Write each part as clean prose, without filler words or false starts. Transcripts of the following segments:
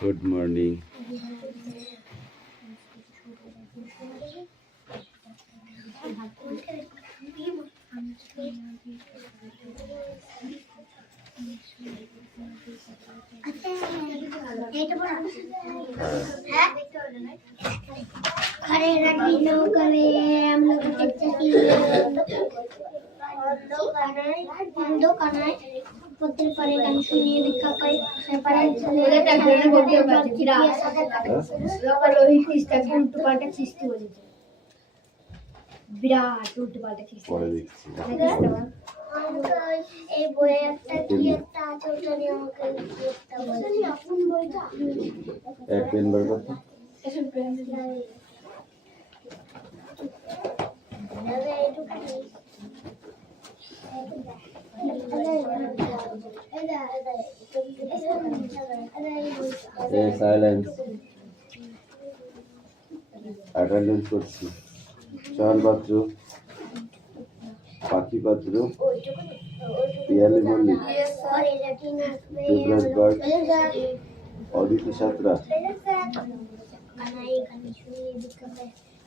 Good morning. खड़े रंगीनों कवे हम लोग दो कनाए पुत्र परे गान শুনিয়ে দেখা পাই সেপারে চলে এটা গড়ে গড়ে বাকিরা লোকাল ওই কিস্তা উল্টো পাল্টা সৃষ্টি হয়েছে বিরাট উল্টো পাল্টা সৃষ্টি পরে দেখছি এই বইয়ে একটা কি একটা আছে ওটা নিয়ে আমাকে একটা বলছি আপন বইটা এক পেন বার করতে এসব পেন সাইলেন্স অ্যাটেন্ডেন্স করছি চাল পাত্র পাখি পাত্র পিয়ালি মল্লিক দেবরাজ বাগ অদিতি সাঁতরা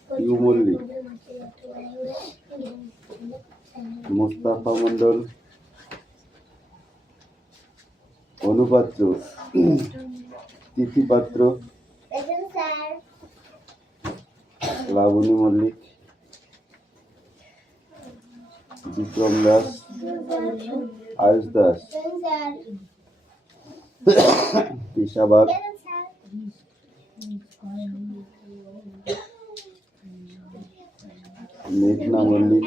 ইউ মল্লিক মুস্তাফা মন্ডল অনুপাত্র তিথি পাত্র লাবণী মল্লিক বিক্রম দাস আয়ুষ দাস তৃষা বাগ মেঘনা মল্লিক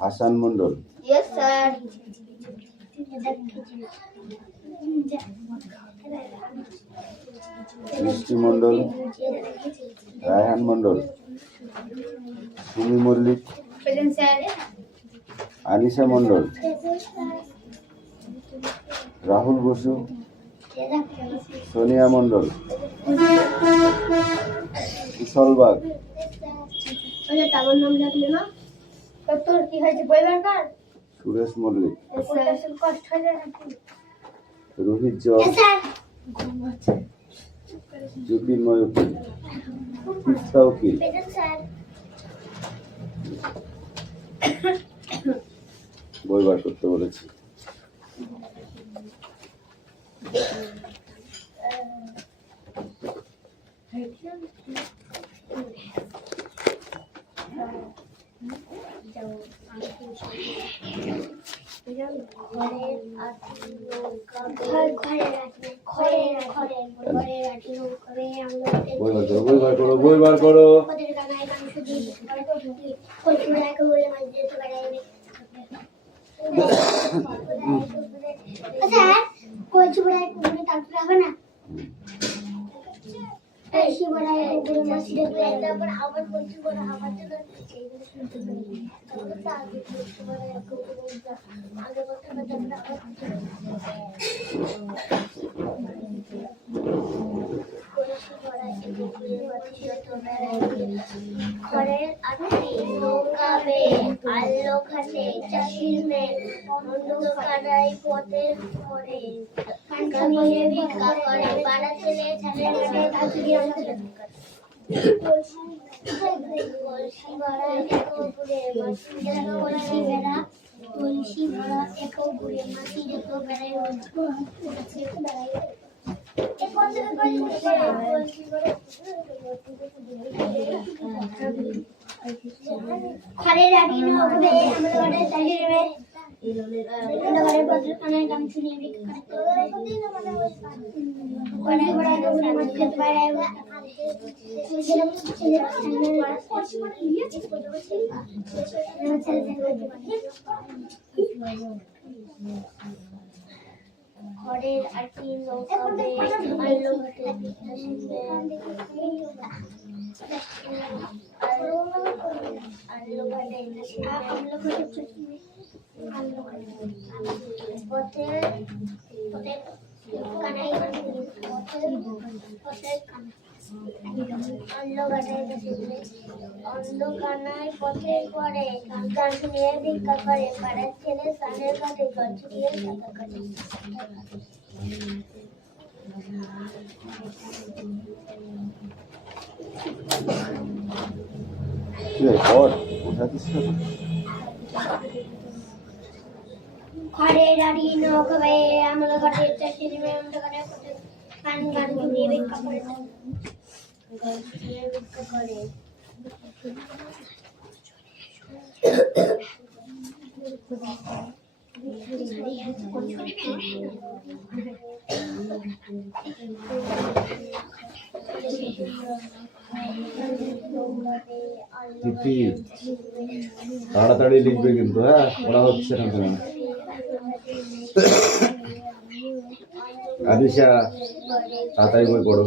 হাসান মন্ডল মিষ্টি মন্ডল রায়হান মন্ডল সুমি মল্লিক আনিশা মন্ডল রাহুল বসু সোনিয়া মন্ডল কুশল বাগ সুরেশ মল্লিক রোহিত জল জ্যোতির্ময় উকিল তিস্তা উকিল বই বার করতে বলেছি বই বার করো খড়ের আটি নৌকাবে আলো ঘাটে চাষির মেয়ে অন্ধকারাই পথের পরে কামিয়ে ভিক্ষা করে পাড়া ছেলে ছাড়ে কলসি ভরা এক উপরে কলসি ভরা কলসি ভরা এক উপরে মাটি দেখো বেড়াই খড়ের আটি নৌকাবে আমরা চাষির মেয়ে ঘরের পথের কানায় গান শুনিয়ে ভিক্ষা করে বড় বড় মাছ খেতে পারে ঘরের আটি নৌকাবে আলো কানাই অন্ধ কানাই পথের পরে গান শুনিয়ে ভিক্ষা করে পাড়ার ছেলে সানের কাছে জল ছুটিয়ে সাঁতার কাটে ঘরে দাঁড়িয়ে নৌকাবে আমরা ঘরে চাষি নেমে আমরা ঘরে গান গান শুনিয়ে ভিক্ষা করে ভিক্ষা করে তিথি তাড়াতাড়ি লিখবে কিন্তু, হ্যাঁ পড়া হচ্ছে না তোমার। আদিশা তাড়াতাড়ি বই পড়ো।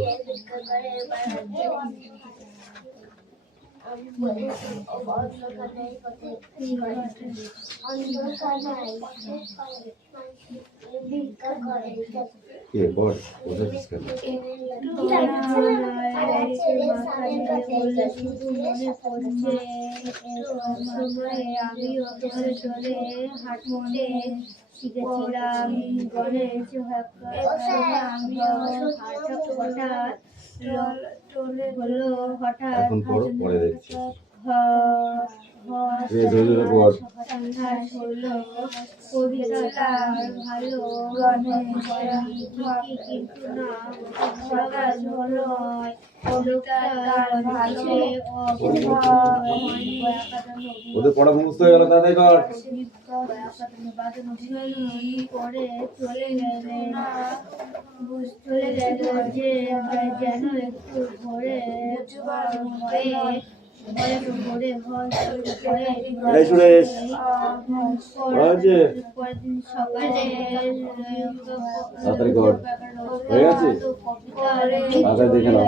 কে পড় বুঝেছিস কেন? আমিও চলে চলে হাঁটতে শিখেছিলাম গণেশ আমিও হঠাৎ হলো হঠাৎ এখন পড়ো, পরে দেখছি। ভালো কিন্তু না ওদের পড়া মুখস্থ হয়ে গেল, তাদের কর। পরে চলে গেল যে যেন একটু ঘরে তাড়াতাড়ি কর, হয়ে গেছে? তাড়াতাড়ি দেখে নাও।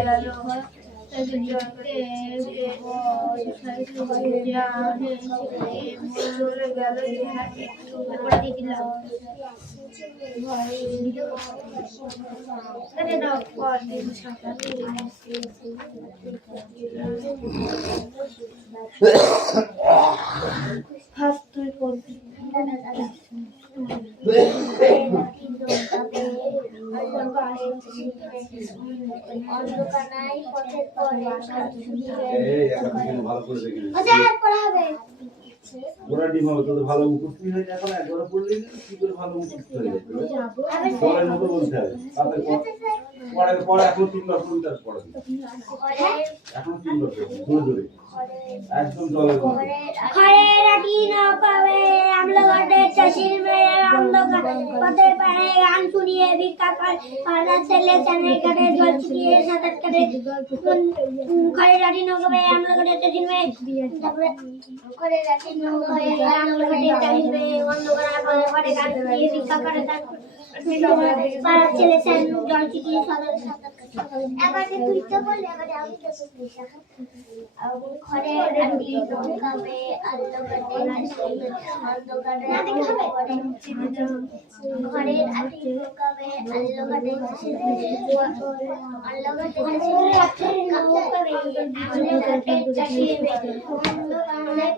চলে গেল তুই করবি অন্ধকানাই পথের পরে ভালো করে দেখে ওরা ডিম হবে, তোদের ভালো মুখস্থ হয়ে যাবে না। একবার পড়লে কি করে ভালো মুখস্থ হয়ে যাবে? সবার মতো বলতে হবে। তাদের পরে পরে এখন 3 বার পড়তে পড়ে। এখন 3 বার জোরে জোরে একদম জলে ঘরে রাখি নৌকাবে আমরা ঘরে চাষির মেয়ে অন্ধকার পথের পাড়ে গান শুনিয়ে ভিক্ষা করে পাড়ার ছেলে চানের কাটে জল ছিটিয়ে সাঁতার কাটে ঘরে রাখি নৌকাবে আমরা ঘরে চাষির মেয়ে তারপরে ঘরে রাখি নৌকাবে আমরা ঘরে চাষির মেয়ে অন্ধকার পথের পাড়ে গান শুনিয়ে ভিক্ষা করে পাড়ার ছেলে চান জল ছিটিয়ে সাঁতার কাটে এবারে তুই তো বল এবারে আমি তো ঘরে রাখি নৌকাবে অন্ধকারে অন্ধকারে ঘরে রাখি নৌকাবে অন্ধকারে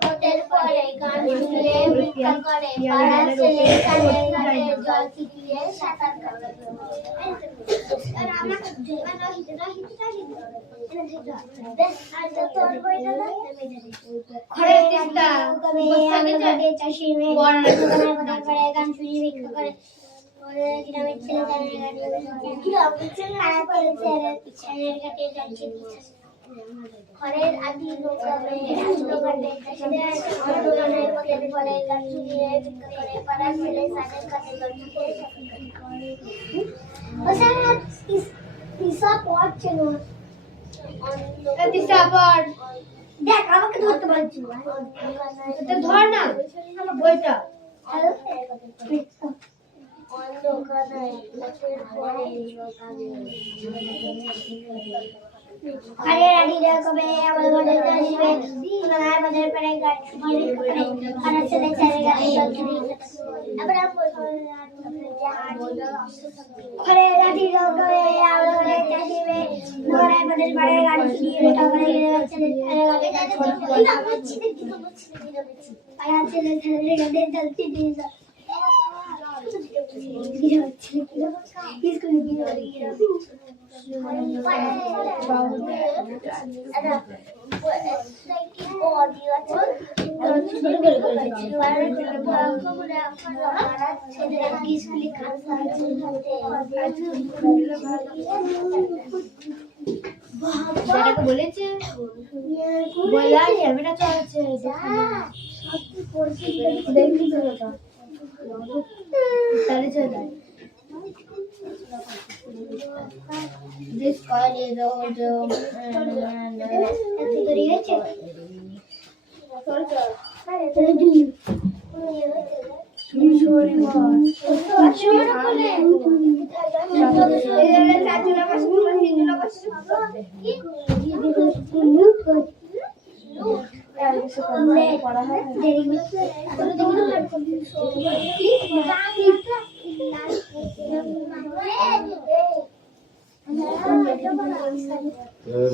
পথের পরে গান শুনিয়ে ভিক্ষা করে পাড়ার ছেলে কানে কানে জল ছিটিয়ে সাঁতার কাটে ঘরে চাষি মেয়ে গান শুনিয়ে ভিক্ষা করে গ্রামের ছেলে ঘরের আদি নৌকাবে পরে গান শুনিয়ে ভিক্ষা করে পাড়ার ছেলে সাদের কাছে দেখ আমাকে ধরতে পারছি ধর না আমার বইটা আরে রানী কবে আমার ঘরে আসবে সোনার বাজার পরে গাছ ছুটিয়ে করে আর ছেলে ছেলে গাড়ি চলছে আবার ঘরে রানী কবে আমার ঘরে আসবে সোনার বাজার পরে গাছ ছুটিয়ে করে ছেলে ছেলে গাড়ি আর ছেলে ছেলে গাড়ি চলছে বলেছে বলা ক্যামেরা চালাচ্ছে দেখবি তো তাহলে চলে This call is also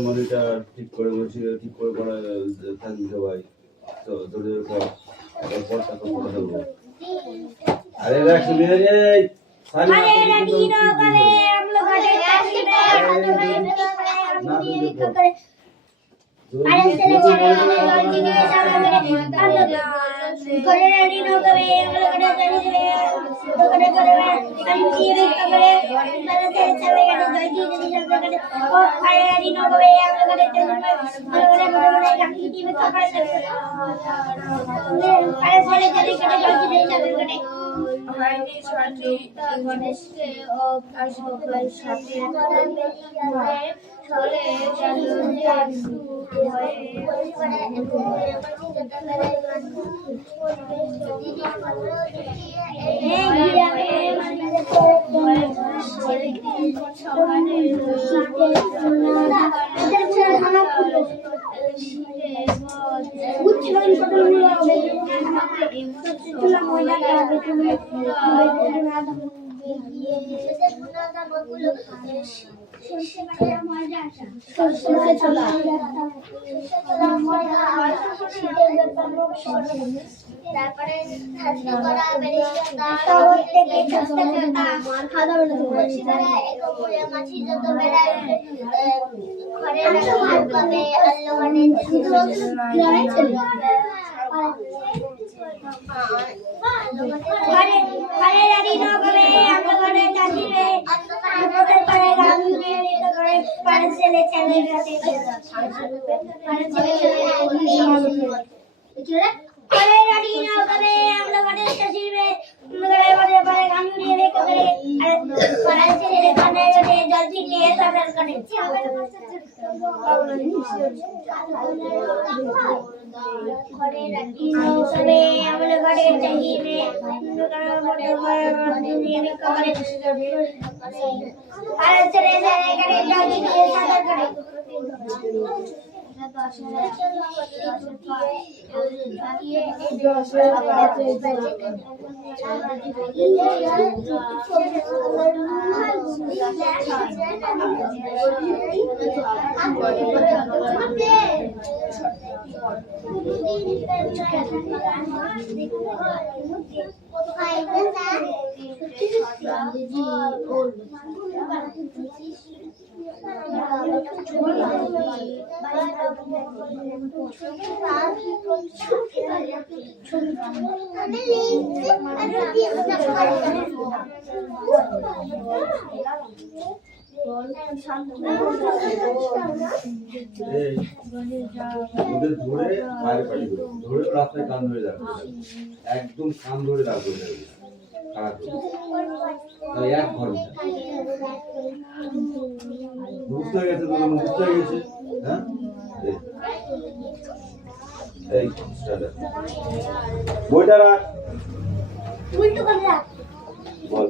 মনিটা ঠিক করে বসি ঠিক করে করা থাকি সবাই তো তোদের পরটা তো করে দেবো আরে রাখ মেরে আরে রানী করে আমরা ঘরে আসবে আরে ছেলে ছেলে গাড়ি নিয়ে যাবে ঘরে রানী করে আমরা ঘরে আসবে ঘরে ঘরে আমি দিয়ে করে তাহলে ছেলে ছেলে গাড়ি জলদি যাবে ও আরে রানী করে আমরা ঘরে আসবে ঘরে গাড়ি দিয়ে করে আরে ছেলে ছেলে গাড়ি জলদি যাবে ঘরে হয়নি সঠিক গণেশকে ও আসবাবের সাথে চলে গেল তারপরে হাজরি করা বেরিস্তা শহর থেকে চেষ্টা করতা মার খাওয়া বেরিস্তা এক পুরো মাছি যত বেড়ায় ঘরে রাখা কবে আল্লাহ মানে গ্রামে চলে ঘরে ঘরে রানী না করে আমরা ঘরে যাইবে আমাদের পারে গান নিয়ে নিতে করে পারে ছেলে ছেলে গাতে পারে ছেলে ছেলে ঘরে রানী না করে আমরা ঘরে যাইবে ঘরে পারে গান নিয়ে নিতে করে আর পারে ছেলে গানে গানে জলদি নিয়ে সাবধান করে ঘরে রানী না করে আমরা ঘরে যাইবে পারে ছেলে ছেলে গানে জলদি নিয়ে সাবধান করে ওদের ধরে বাইরে পাঠিয়ে দেবো ধরে রাস্তায় কান ধরে রাখবে একদম কান ধরে রাখবে খারাপ তাহলে 1 ঘন্টা বুঝতে গেছে তো বুঝতে গেছে হ্যাঁ এই বইটা রাখ উল্টো করে রাখ বল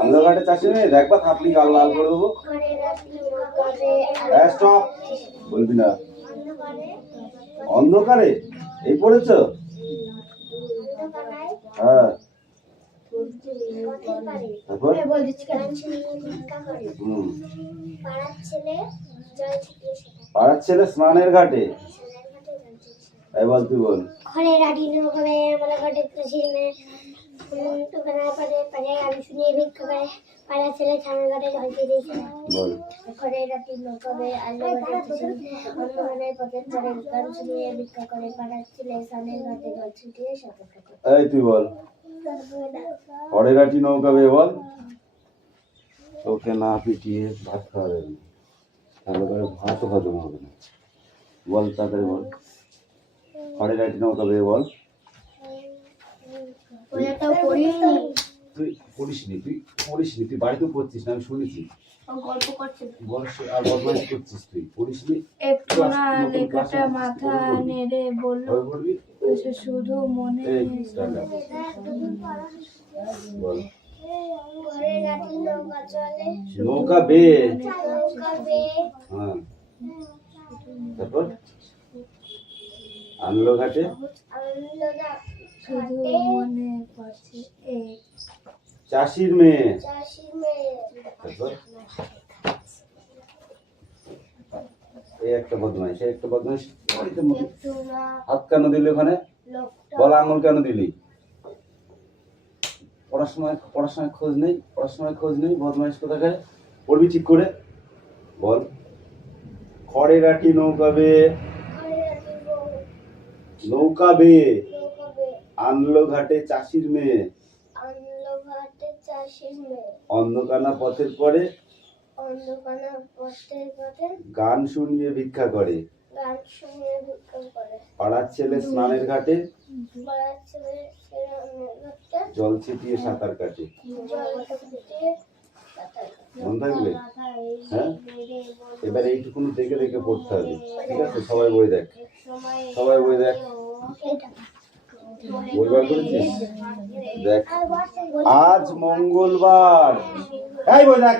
আমলাঘাটে চাষি মেয়ে দেখবা থাপলি গাল লাল করে দেবো। স্টপ বলবি না। অন্ধকারে এই পড়েছ? হ্যাঁ তারপর পাড়ার ছেলে স্নানের ঘাটে। এই বল তুই বল। ঘরে রাটি নৌকাবে আমরা ঘাটে চাষির মেয়ে দোকানের পাশে পাশে গান শুনিয়ে ভিক্ষা করে পাড়ার ছেলে স্নানের ঘাটে জল ছিটিয়েছে। বল। ঘরে রাটি নৌকাবে আমরা ঘাটে চাষির অন্যখানের পথের পরে গান শুনিয়ে ভিক্ষা করে পাড়ার ছেলে স্নানের ঘাটে জল ছিটিয়ে সাঁতার কাটে। এই তুই বল। পরে রাটি নৌকাবে বল। ওকে না পিটিয়ে ভাত খাওয়াবে না, তাহলে করে ভাতও হজম হবে না। বল তাড়াতাড়ি বল। পরে রাটি নৌকাবে বল। ওটাও পড়িনি, তুই পড়িসনি, তুই বাড়িতেও পড়ছিস না, আমি শুনেছি। ও গল্প করছে। আর বদমাইশ করছিস তুই, পড়িসনি। একটু না লেখাটা মাথা নেড়ে বলল, ওই বলবি শুধু মনে এই স্ট্যান্ড বল। ঘরে রাটি নৌকা চলে নৌকা বে। নৌকা বেয়ে হ্যাঁ তারপর আনলো ঘাটে শুধু মনে পড়ছে এই চাষির মেয়ে। চাষির মেয়ে তারপর এই একটা বদমাইশ, একটা বদমাইশ। একটু না হাত কেন দিলি ওখানে? লোকটা বল আঙুল কেন দিলি? পড়ার সময় খোঁজ নেই বদমাইশ কোথাকার। পড়বি ঠিক করে বল। খড়ে রাটি নৌকা বে, ঘরে রাটি নৌকা বে নৌকা বেয়ে আনলো ঘাটে চাষির মেয়ে। আনলো ঘাটে চাষির মেয়ে অন্ধকানা পথের পরে অন্ধকার পথের পথে গান শুনিয়ে ভিক্ষা করে। গান শুনিয়ে ভিক্ষা করে পাড়ার ছেলে স্নানের ঘাটে পাড়ার ছেলে ঘাটে জল ছিটিয়ে সাঁতার কাটে। জল ছিটিয়ে সাঁতার কাটে। মন থাকবে? হ্যাঁ এবার এইটুকুনি দেখে দেখে পড়তে হবে, ঠিক আছে? সবাই বই দেখ, সবাই বই দেখ। বই বার করেছিস? দেখ। আজ মঙ্গলবার, এই বই দেখ।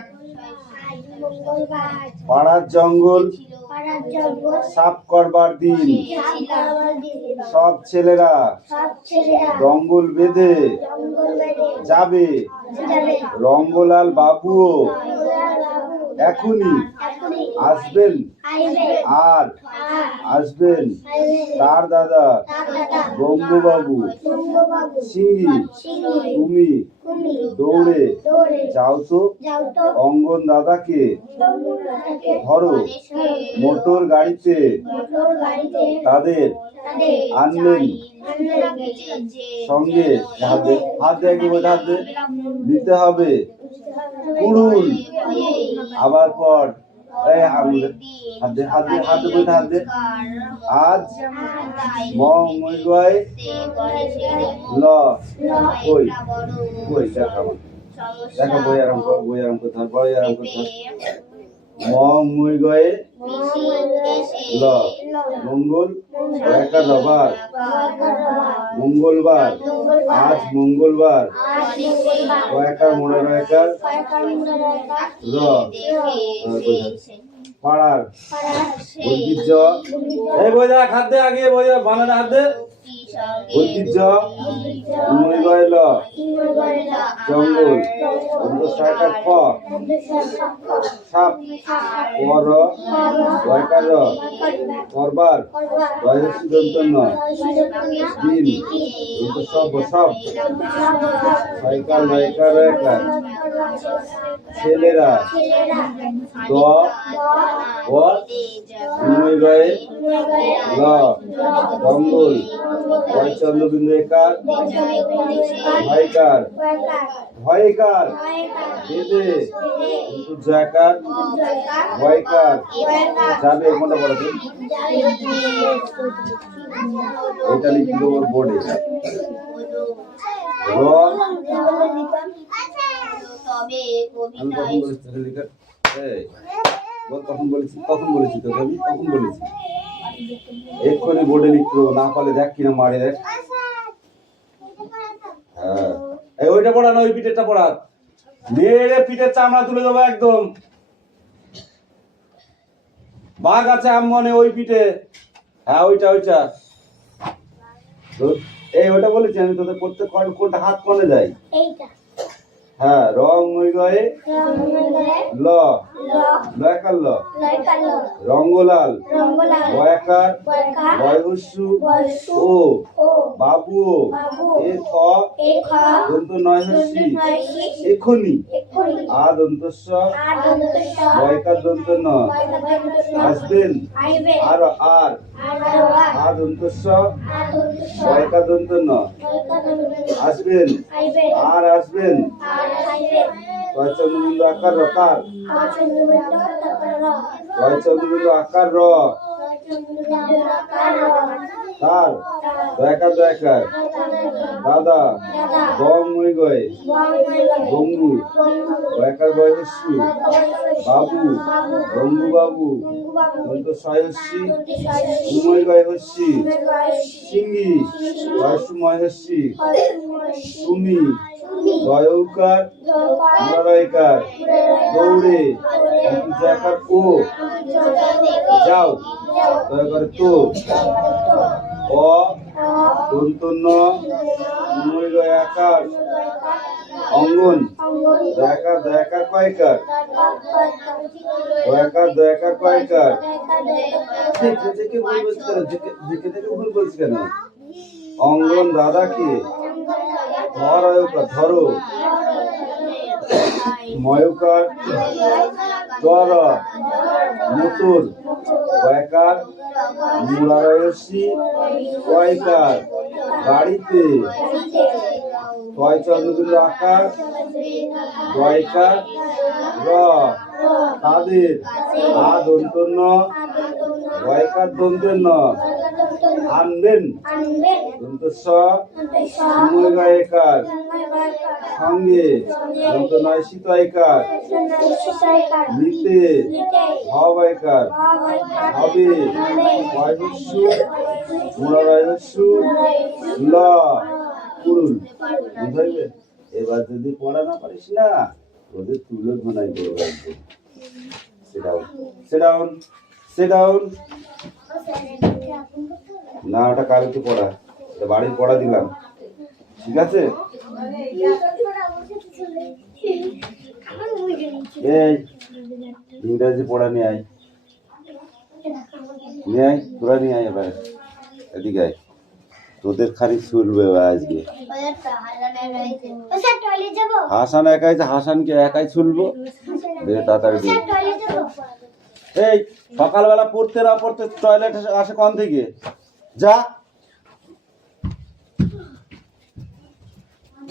মঙ্গলবার পাড়ার জঙ্গল পাড়ার জঙ্গল সাফ করবার দিন। সাফ করবার দিন। সব ছেলেরা সব ছেলেরা জঙ্গল বেঁধে জঙ্গল বেঁধে যাবে। যাবে। রঙ্গলাল বাবুও মঙ্গলবার বাবু এখনই এখনই আসবেন, আসবে আর আর আসবেন আসবে তার দাদা তার দাদা গঙ্গবাবু। বঙ্গবাবু সিংহি সিংহি তুমি কুমি দৌড়ে দৌড়ে যাও তো যাও তো অঙ্গন দাদাকে বঙ্গবাবুকে ধরো। মোটর গাড়িতে মোটর গাড়িতে তাদের তাদের আনলেন আনবে সঙ্গে। হাত দে একটু বই, হাত দে। দিতে হবে কুড়ুল। আবার পর এই আঙুলে হাত দে, বই হাত দে। আজ মঙ্গলবার ল কই কই দেখা বই আরাম কর, ধর, বই আরাম কর। মঙ্গলবার ল মঙ্গল একটা রবার মঙ্গলবার। আজ মঙ্গলবার কয়েকার মোড়া রয়েকার র পাড়ার ঐতিহ্য। এই বই দেখ, হাত দে আগে, বই বানানা হাত দে। ঐতিহ্য মঙ্গলবার ল জঙ্গল অন্তঃসার প সাপ পর রয়কার করবার রহস্য দন্তন্য দিন সব সব সয়কার রয়কার রয়কার ছেলেরা দ পর মঙ্গলবার ল জঙ্গল চন্দ্রবিন্দু একার ভয়কার ভয়কার বেদে জয়কার ভয়কার যাবে। কোনটা পড়াতে? এটা লিখে দেবো বোর্ডে। কখন বলেছি তোকে আমি? কখন বলেছি? এক্ষুনি বোর্ডে লিখতে দেবো, না পারলে দেখ কিনা মারে দেখ। হ্যাঁ এই ওইটা পড়া না, ওই পিঠেরটা পড়া। মেরে পিঠের চামড়া তুলে দেবো একদম। বাঘ আছে আম্মনে ওই পিঠে। হ্যাঁ ওইটা ওইটা। এই ওটা বলেছি আমি তোদের পড়তে, কোনটা হাত কোণে যায়? এইটা। হ্যাঁ, রং নই গয়ে ল, লয়কার ল, রঙ্গলাল, বয়াকার বয়হস্যু ও বাবু এ খ দন্ত নয় হস্যি এখনি আ দন্তস্ব বয়কার দন্ত ন আসবেন আর আর আ দন্তস্ব বয়কার দন্ত ন আসবেন আর আসবেন কয় চন্দ্রবিন্দু আকার রকার কয় চন্দ্রবিন্দু আকার র তার দয়াকার দয়াকার দাদা গম নই গয়ে গঙ্গু দয়াকার বয়স্যু বাবু গঙ্গু বাবু দন্ত সয়স্যি উময় গয় হস্যি সিঙ্গি বয়স্যু ময়স্যি তুমি দয়ৌকার নরয়কার দৌড়ে জাকার ও যাও দয়া করে তো অ দন্ত ন উময় গয় আকার অঙ্গন দয়াকার দয়াকার কয়কার দয়াকার দয়াকার কয়কার থেকে ভুল বলছি কেন? থেকে ভুল বলছি কেন? অঙ্গন দাদাকে ধরো ময়কার দর মুতুর কয়কার মুরারসি কয়কার গাড়িতে কয় চন্দ্রবিন্দু আকার কয়কার র তাদের আ দন্ত ন কয়কার দন্তের ন আনবেন দন্ত স সময় গায়কার সঙ্গে দন্ত নয় শীতয়কার নিতে হবায়কার হবে বয়স্যু মুরারসু ল কুড়ুল বুঝাইবে। এবার যদি পড়া না পারিস না ওদের তুলে ঘনাই করবো একদম। Sit down. না ওটা কালকে পড়া, এটা বাড়ির পড়া দিলাম, ঠিক আছে? এই ইংরেজি পড়া নিয়ে আয়, তোরা নিয়ে আয় এবার এদিকে আয়, তোদের খালি চলবে আজকে। হাসান একাই, হাসানকে একাই চলবো, তাড়াতাড়ি। এই সকালবেলা পড়তে না পড়তে টয়লেট আসে কোন থেকে? যা,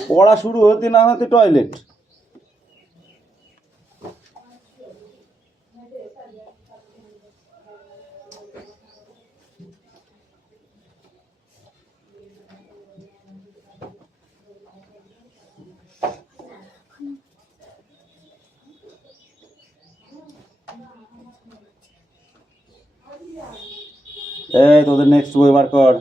পড়া শুরু হতে না হতে টয়লেট। এই তোদের নেক্সট বই বার কর।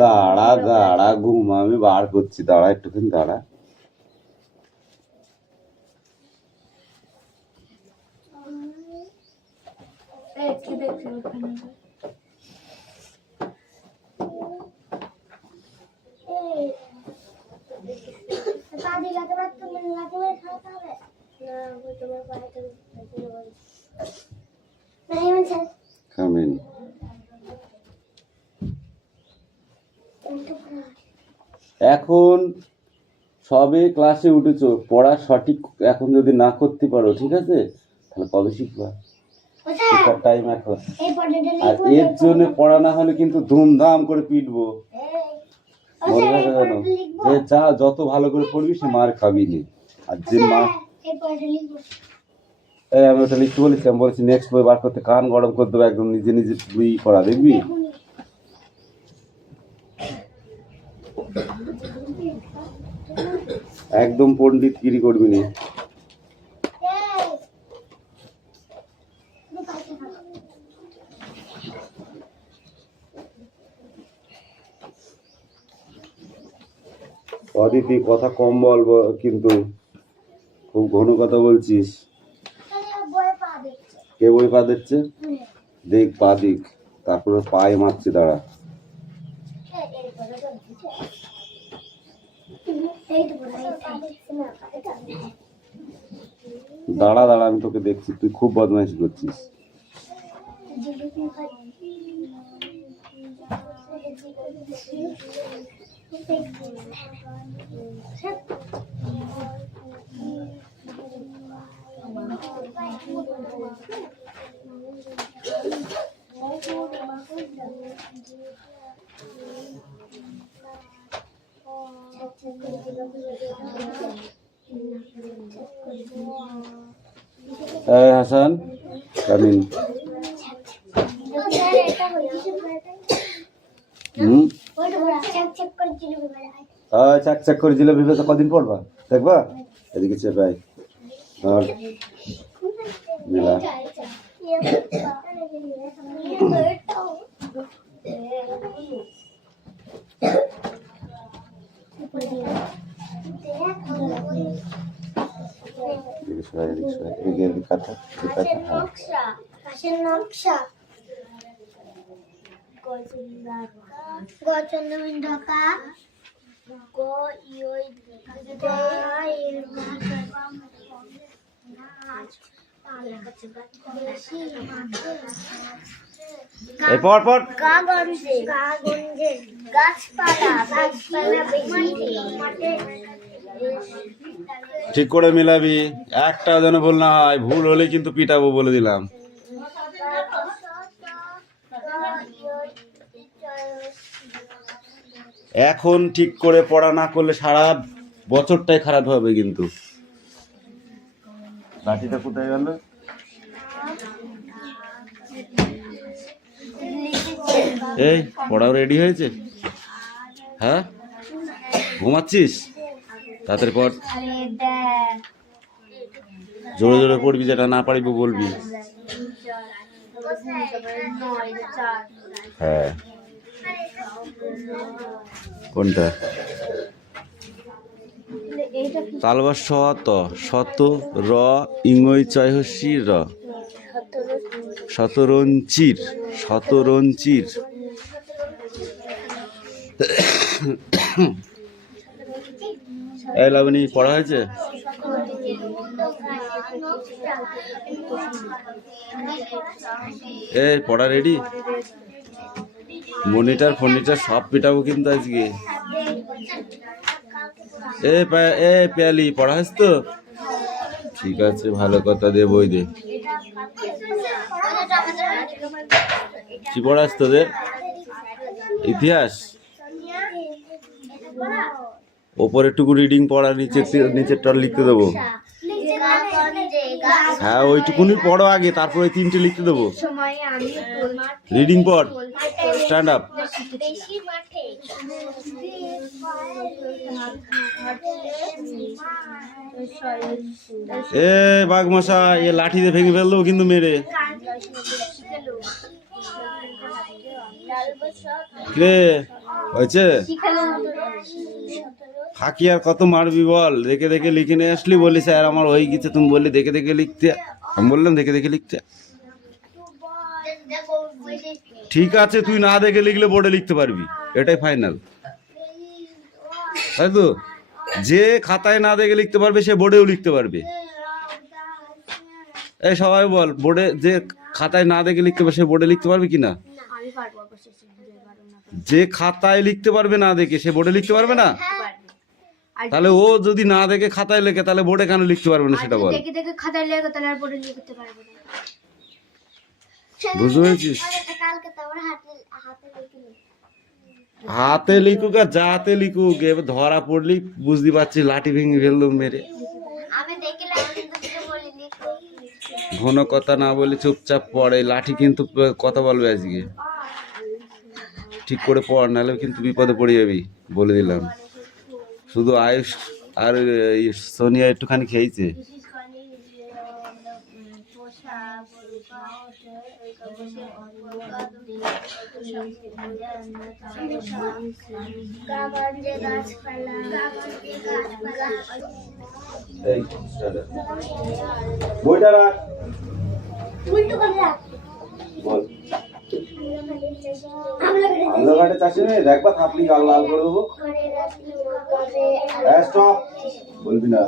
দাঁড়া দাঁড়া, ঘুম আমি বার করছি, দাঁড়া একটুখানি দাঁড়া। এখন সবে ক্লাসে উঠেছো, পড়া সঠিক এখন যদি না করতে পারো, ঠিক আছে, তাহলে কবে শিখবা? শিখার টাইম এখন। আর এর জন্য পড়া না হলে কিন্তু ধুমধাম করে পিটবো, মনে রাখা জানো, যে যা যত ভালো করে পড়বি সে মার খাবি নি। আর যে মার, আমি ওটা লিখতে বলেছি, আমি বলেছি নেক্সট বই বার করতে, কান গরম করে দেবো একদম, নিজে নিজে বই পড়া দেখবি। একদম পণ্ডিতগিরি করবি না। অদিতি কথা কম বল কিন্তু খুব ঘন কথা বলছিস। কে বই পা দিচ্ছে? দেখ পা দিক, তারপরে পায়ে মারছি। দাঁড়া দাঁড়া দাঁড়া, আমি তোকে দেখছি, তুই খুব বদমাইশি করছিস। হাসান কামিন। চাক চাক করে জিলাপি তো কদিন পড়বা দেখবা? এদিকে চেপাই আর মিলা। ঠিক করে মিলাবি, একটা যেন ভুল না হয়। ভুল হলে কিন্তু পিটাবো বলে দিলাম। এখন ঠিক করে পড়া না করলে সারা বছরটাই খারাপ হবে কিন্তু। লাঠিটা কোথায় গেল? এই পড়াও রেডি হয়েছে? হ্যাঁ, ঘুমাচ্ছিস? তাদের পর জোরে জোরে পড়বি, যেটা না পারিব বলবি। হ্যাঁ, কোনটা? তালবা শত শত র ইংই চয়হসি র শতরঞ্চির শতরঞ্চির। এই লাবণী পড়া হয়েছে? এই পড়া রেডি? মনিটর ফনিটর সব পিটাবো কিন্তু আজকে। এ পেয়ালি পড়া হয়েছে তো? ঠিক আছে, ভালো কথা, দে বই দে। কি পড়াস তোদের? ইতিহাস? ওপরের টুকু রিডিং পড়া, নিচেরটা লিখতে দেবো। হ্যাঁ, ওইটুকুনি পড়ো আগে, তারপরে ওই তিনটে লিখতে দেবো। রিডিং পড়, স্ট্যান্ড আপ। এ বাঘ মশা, এ লাঠি দিয়ে ভেঙে ফেল দেবো কিন্তু মেরে। কে হয়েছে? ফাঁকি আর কত মারবি বল? দেখে দেখে লিখে নিয়ে আসলি, বলি স্যার আমার হয়ে গেছে। তুমি বললি দেখে দেখে লিখতে, আমি বললাম দেখে দেখে লিখতে। ঠিক আছে, তুই না দেখে লিখলে বোর্ডে লিখতে পারবি, এটাই ফাইনাল, তাই তো? যে খাতায় না দেখে লিখতে পারবে সে বোর্ডেও লিখতে পারবে। এই সবাই বল, বোর্ডে যে খাতায় না দেখে লিখতে পারবে সে বোর্ডে লিখতে পারবে কিনা? যে খাতায় লিখতে পারবে না দেখে সে বোর্ডে লিখতে পারবে না? তাহলে ও যদি না দেখে খাতায় লেখে তাহলে বোর্ডে কেন লিখতে পারবে না সেটা বল। বুঝতে পেরেছিস? হাতে লিখুক আর যাতে লিখুক, এবার ধরা পড়লি বুঝতে পারছিস, লাঠি ভেঙে ফেললো মেরে। ঘন কথা না বলে চুপচাপ পড়ে, লাঠি কিন্তু কথা বলবে আজকে। ঠিক করে পড়, নাহলে কিন্তু বিপদে পড়ে যাবি, বলে দিলাম। শুধু আয়ুষ আর সোনিয়া একটুখানি খেয়েছে। গ্রামগঞ্জে গাছপালা এই বইটা রাখ উল্টো করে রাখ বল আমলগাড়ি আমলগাড়ি চাষি নেই দেখবা থাপলি গাল লাল করে দেবো ঘরে রাখি নৌকাবে স্টপ বলবি না